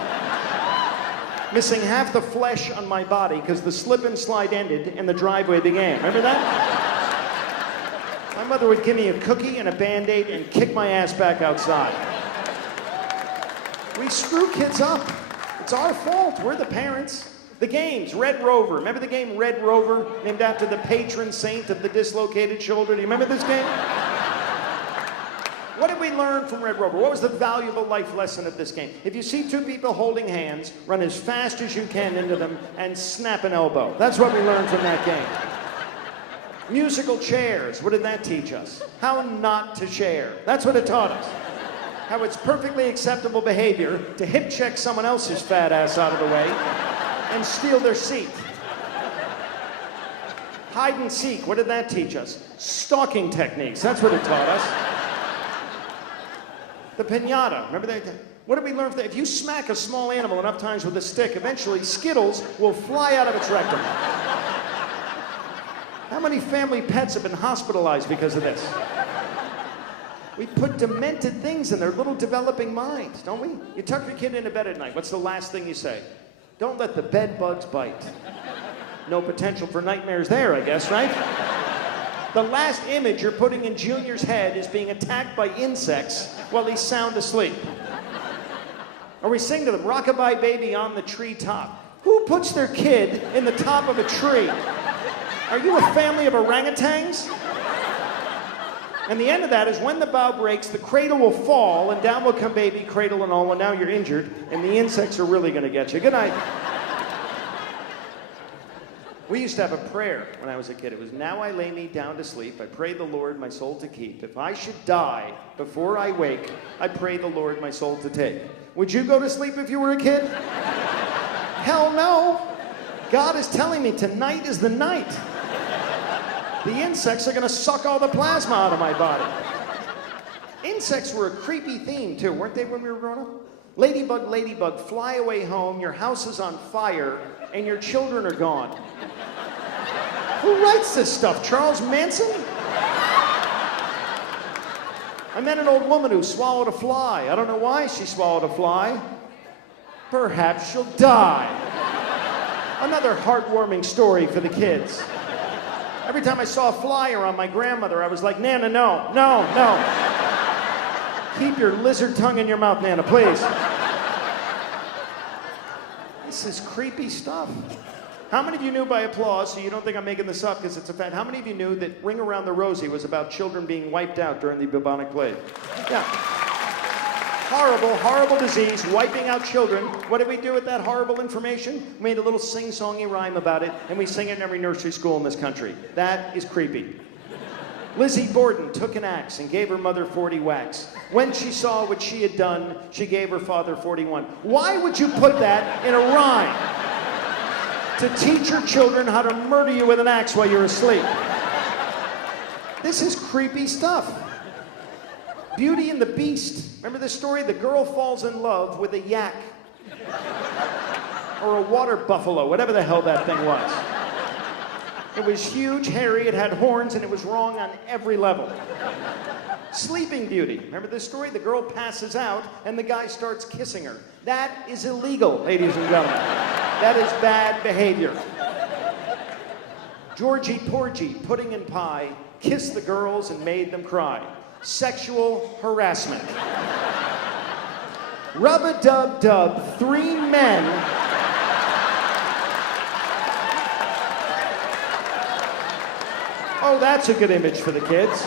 Missing half the flesh on my body because the slip and slide ended and the driveway began. Remember that? My mother would give me a cookie and a Band-Aid and kick my ass back outside. We screw kids up. It's our fault. We're the parents. The games, Red Rover. Remember the game Red Rover, named after the patron saint of the dislocated shoulder? Do you remember this game? What did we learn from Red Rover? What was the valuable life lesson of this game? If you see two people holding hands, run as fast as you can into them and snap an elbow. That's what we learned from that game. Musical chairs. What did that teach us? How not to share. That's what it taught us. How it's perfectly acceptable behavior to hip check someone else's fat ass out of the way and steal their seat. Hide and seek. What did that teach us? Stalking techniques. That's what it taught us. The piñata. Remember that? What did we learn from that? If you smack a small animal enough times with a stick, eventually Skittles will fly out of its rectum. How many family pets have been hospitalized because of this? We put demented things in their little developing minds, don't we? You tuck your kid into bed at night. What's the last thing you say? Don't let the bed bugs bite. No potential for nightmares there, I guess, right? The last image you're putting in Junior's head is being attacked by insects while he's sound asleep. Or we sing to them, "Rockabye Baby on the treetop." Who puts their kid in the top of a tree? Are you a family of orangutans? And the end of that is when the bough breaks, the cradle will fall, and down will come baby, cradle and all, and now you're injured, and the insects are really gonna get you. Good night. We used to have a prayer when I was a kid. It was, "Now I lay me down to sleep. I pray the Lord my soul to keep. If I should die before I wake, I pray the Lord my soul to take." Would you go to sleep if you were a kid? Hell no. God is telling me tonight is the night. The insects are gonna suck all the plasma out of my body. Insects were a creepy theme too, weren't they, when we were growing up? Ladybug, ladybug, fly away home, your house is on fire, and your children are gone. Who writes this stuff? Charles Manson? I met an old woman who swallowed a fly. I don't know why she swallowed a fly. Perhaps she'll die. Another heartwarming story for the kids. Every time I saw a fly around my grandmother, I was like, "Nana, no, no, no. Keep your lizard tongue in your mouth, Nana, please." This is creepy stuff. How many of you knew by applause, so you don't think I'm making this up because it's a fact, how many of you knew that Ring Around the Rosie was about children being wiped out during the bubonic plague? Yeah. Horrible, horrible disease, wiping out children. What did we do with that horrible information? We made a little sing-songy rhyme about it, and we sing it in every nursery school in this country. That is creepy. Lizzie Borden took an axe and gave her mother 40 whacks. When she saw what she had done, she gave her father 41. Why would you put that in a rhyme? To teach your children how to murder you with an axe while you're asleep. This is creepy stuff. Beauty and the Beast. Remember this story? The girl falls in love with a yak. Or a water buffalo, whatever the hell that thing was. It was huge, hairy, it had horns, and it was wrong on every level. Sleeping Beauty. Remember this story? The girl passes out, and the guy starts kissing her. That is illegal, ladies and gentlemen. That is bad behavior. Georgie Porgy, Pudding and Pie, kissed the girls and made them cry. Sexual harassment. Rub-a-dub-dub, 3 men. Oh, that's a good image for the kids.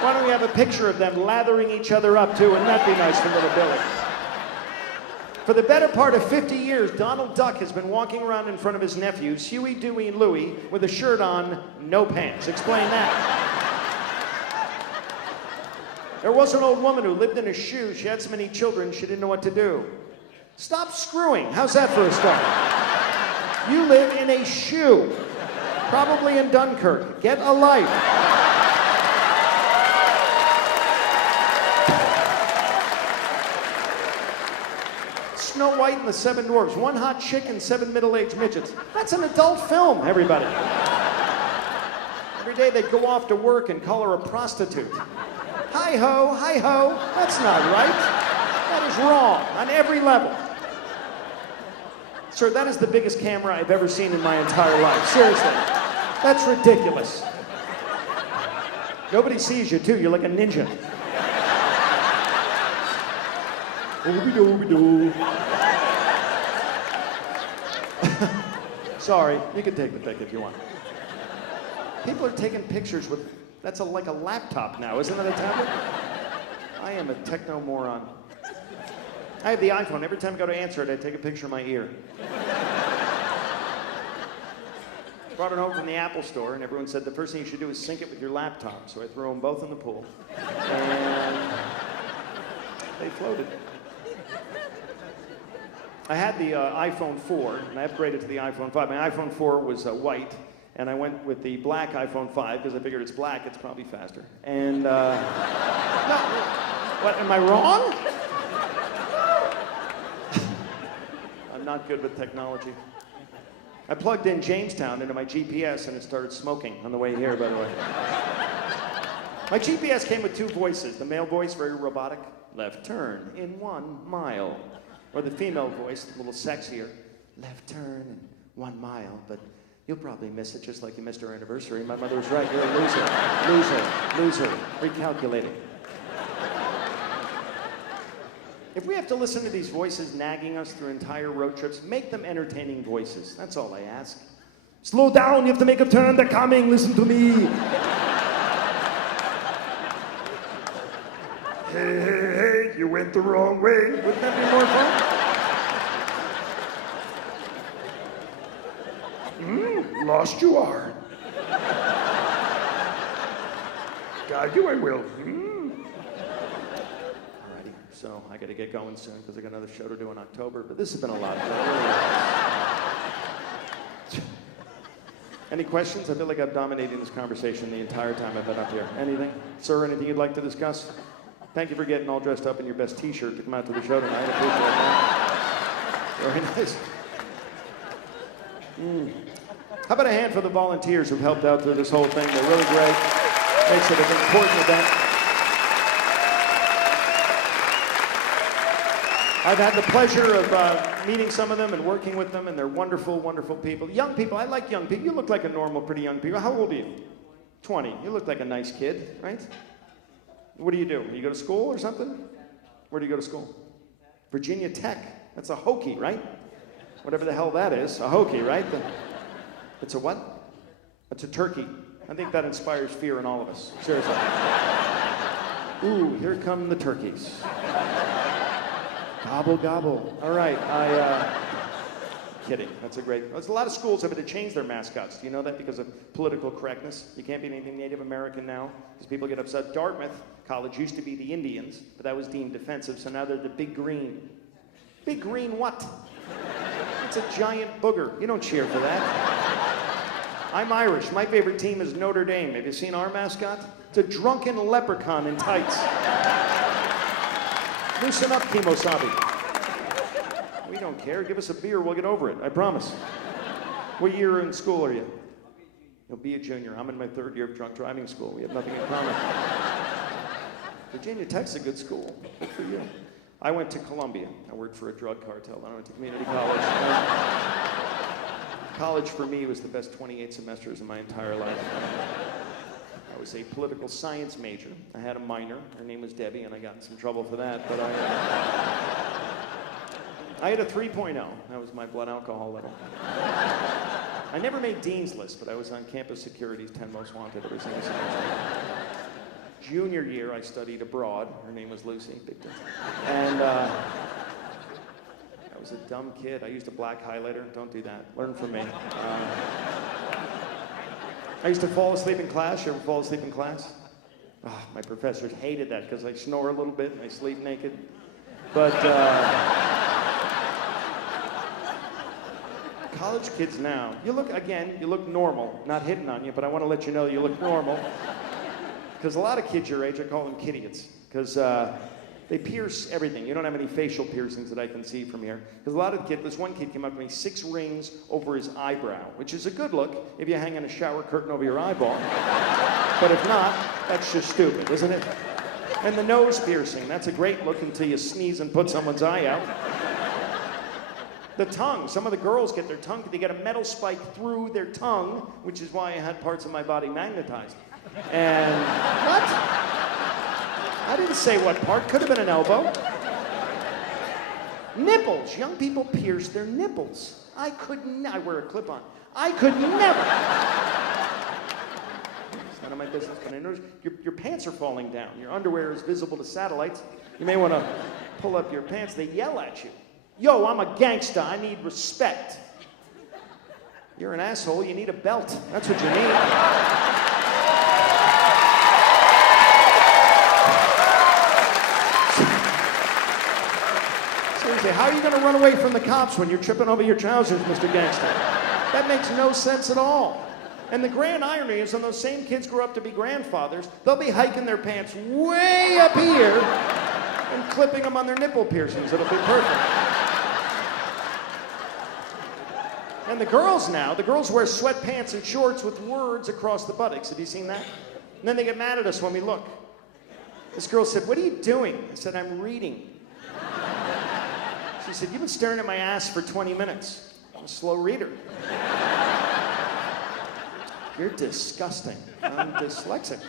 Why don't we have a picture of them lathering each other up, too? Wouldn't that be nice for little Billy? For the better part of 50 years, Donald Duck has been walking around in front of his nephews, Huey, Dewey, and Louie, with a shirt on, no pants. Explain that. There was an old woman who lived in a shoe. She had so many children, she didn't know what to do. Stop screwing. How's that for a start? You live in a shoe. Probably in Dunkirk. Get a life. Snow White and the Seven Dwarfs. 1 hot chick and 7 middle-aged midgets. That's an adult film, everybody. Every day they'd go off to work and call her a prostitute. Hi-ho, hi-ho. That's not right. That is wrong on every level. Sir, that is the biggest camera I've ever seen in my entire life. Seriously. That's ridiculous. Nobody sees you, too. You're like a ninja. Ooby-dooby-doo. Sorry, you can take the pic if you want. People are taking pictures with, that's like a laptop now, isn't it a tablet? I am a techno moron. I have the iPhone. Every time I go to answer it, I take a picture of my ear. Brought it home from the Apple store, and everyone said the first thing you should do is sync it with your laptop. So I threw them both in the pool, and they floated. I had the iPhone 4, and I upgraded to the iPhone 5. My iPhone 4 was white, and I went with the black iPhone 5 because I figured it's black, it's probably faster. And, no, what, am I wrong? I'm not good with technology. I plugged in Jamestown into my GPS and it started smoking on the way here, by the way. My GPS came with 2 voices. The male voice, very robotic, left turn in 1 mile. Or the female voice, a little sexier, left turn in 1 mile, but you'll probably miss it just like you missed our anniversary. My mother was right, you're a loser, loser, loser, recalculating. If we have to listen to these voices nagging us through entire road trips, make them entertaining voices. That's all I ask. Slow down, you have to make a turn, they're coming, listen to me. Hey, hey, hey, you went the wrong way. Wouldn't that be more fun? Lost you are. Guide you I will. So I got to get going soon because I got another show to do in October. But this has been a lot of fun. Any questions? I feel like I'm dominating this conversation the entire time I've been up here. Anything? Sir, anything you'd like to discuss? Thank you for getting all dressed up in your best t-shirt to come out to the show tonight. I appreciate that. Very nice. How about a hand for the volunteers who've helped out through this whole thing? They're really great. Makes it an important event. I've had the pleasure of meeting some of them and working with them, and they're wonderful, wonderful people. Young people, I like young people. You look like a normal, pretty young people. How old are you? 20. You look like a nice kid, right? What do? You go to school or something? Where do you go to school? Virginia Tech. That's a Hokie, right? Whatever the hell that is. A Hokie, right? It's a what? It's a turkey. I think that inspires fear in all of us. Seriously. Ooh, here come the turkeys. Gobble, gobble. All right, kidding. That's a great... There's a lot of schools have had to change their mascots. Do you know that? Because of political correctness. You can't be anything Native American now because people get upset. Dartmouth College used to be the Indians, but that was deemed offensive, so now they're the Big Green. Big Green what? It's a giant booger. You don't cheer for that. I'm Irish. My favorite team is Notre Dame. Have you seen our mascot? It's a drunken leprechaun in tights. Loosen up, Kimosabi. We don't care. Give us a beer. We'll get over it. I promise. What year in school are you? You'll be a junior. I'm in my 3rd year of drunk driving school. We have nothing in common. Virginia Tech's a good school. Good for you. I went to Columbia. I worked for a drug cartel. I went to community college. College for me was the best 28 semesters of my entire life. I was a political science major. I had a minor. Her name was Debbie, and I got in some trouble for that. But I had a 3.0. That was my blood alcohol level. I never made Dean's List, but I was on campus security's 10 Most Wanted every single semester. Junior year, I studied abroad. Her name was Lucy. Big deal. And I was a dumb kid. I used a black highlighter. Don't do that. Learn from me. I used to fall asleep in class. You ever fall asleep in class? Oh, my professors hated that because I snore a little bit and I sleep naked. But college kids now, you look normal. Not hitting on you, but I want to let you know you look normal. Because a lot of kids your age, I call them kidiots. Because they pierce everything. You don't have any facial piercings that I can see from here. Because a lot of kids, this one kid came up to me, 6 rings over his eyebrow, which is a good look if you hang on a shower curtain over your eyeball. But if not, that's just stupid, isn't it? And the nose piercing, that's a great look until you sneeze and put someone's eye out. The tongue, some of the girls get their tongue, they get a metal spike through their tongue, which is why I had parts of my body magnetized. And what? I didn't say what part. Could have been an elbow. Nipples. Young people pierce their nipples. I wear a clip-on. I could never. It's none of my business, but I noticed your pants are falling down. Your underwear is visible to satellites. You may want to pull up your pants. They yell at you. Yo, I'm a gangsta. I need respect. You're an asshole. You need a belt. That's what you need. How are you going to run away from the cops when you're tripping over your trousers, Mr. Gangster? That makes no sense at all. And the grand irony is when those same kids grow up to be grandfathers, they'll be hiking their pants way up here and clipping them on their nipple piercings. It'll be perfect. And the girls wear sweatpants and shorts with words across the buttocks. Have you seen that? And then they get mad at us when we look. This girl said, "What are you doing?" I said, "I'm reading." She said, "You've been staring at my ass for 20 minutes. I'm a slow reader." You're disgusting. I'm dyslexic.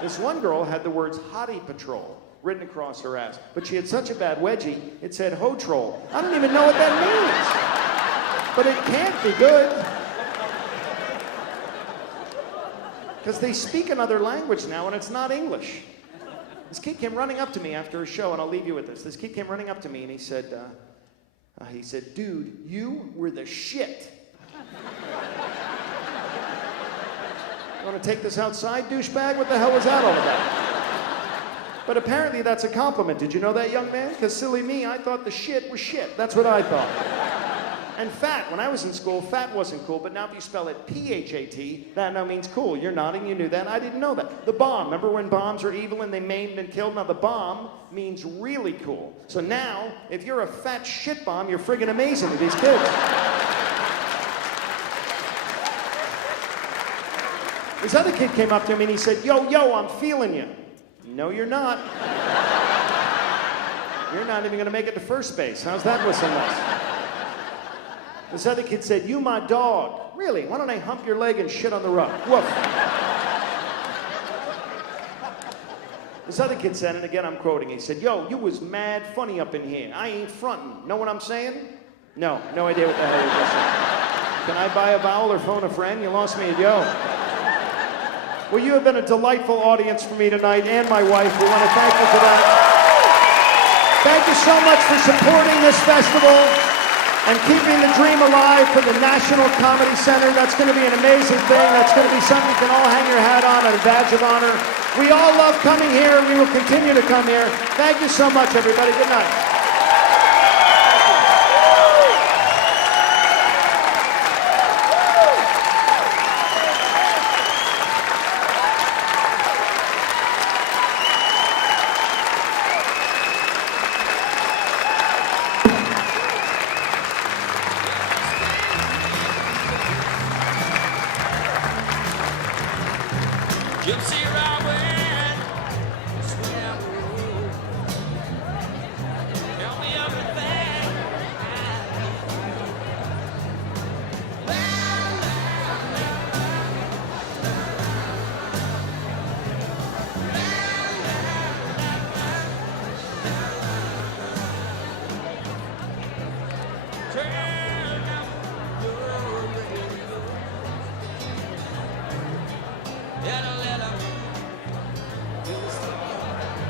This one girl had the words "Hottie Patrol" written across her ass, but she had such a bad wedgie, it said "Ho Troll." I don't even know what that means. But it can't be good. Because they speak another language now, and it's not English. This kid came running up to me after a show, and I'll leave you with this. This kid came running up to me, and he said, "Dude, you were the shit." You want to take this outside, douchebag? What the hell was that all about? But apparently that's a compliment. Did you know that, young man? Because silly me, I thought the shit was shit. That's what I thought. And fat, when I was in school, fat wasn't cool, but now if you spell it P-H-A-T, that now means cool. You're nodding, you knew that. I didn't know that. The bomb, remember when bombs were evil and they maimed and killed? Now the bomb means really cool. So now, if you're a fat shit bomb, you're friggin' amazing to these kids. This other kid came up to me and he said, yo, I'm feeling you. No, you're not. You're not even gonna make it to first base. How's that whistle nice? This other kid said, "You my dog." Really? Why don't I hump your leg and shit on the rug? Woof. This other kid said, and again I'm quoting, he said, "Yo, you was mad funny up in here. I ain't frontin'. Know what I'm saying?" No idea what the hell you're just saying. Can I buy a vowel or phone a friend? You lost me at yo. Well, you have been a delightful audience for me tonight and my wife. We want to thank you for that. Thank you so much for supporting this festival. and keeping the dream alive for the National Comedy Center. That's going to be an amazing thing. That's going to be something you can all hang your hat on, a badge of honor. We all love coming here. We will continue to come here. Thank you so much, everybody. Good night. Gypsy Robin, tell me everything. Turn up your radio.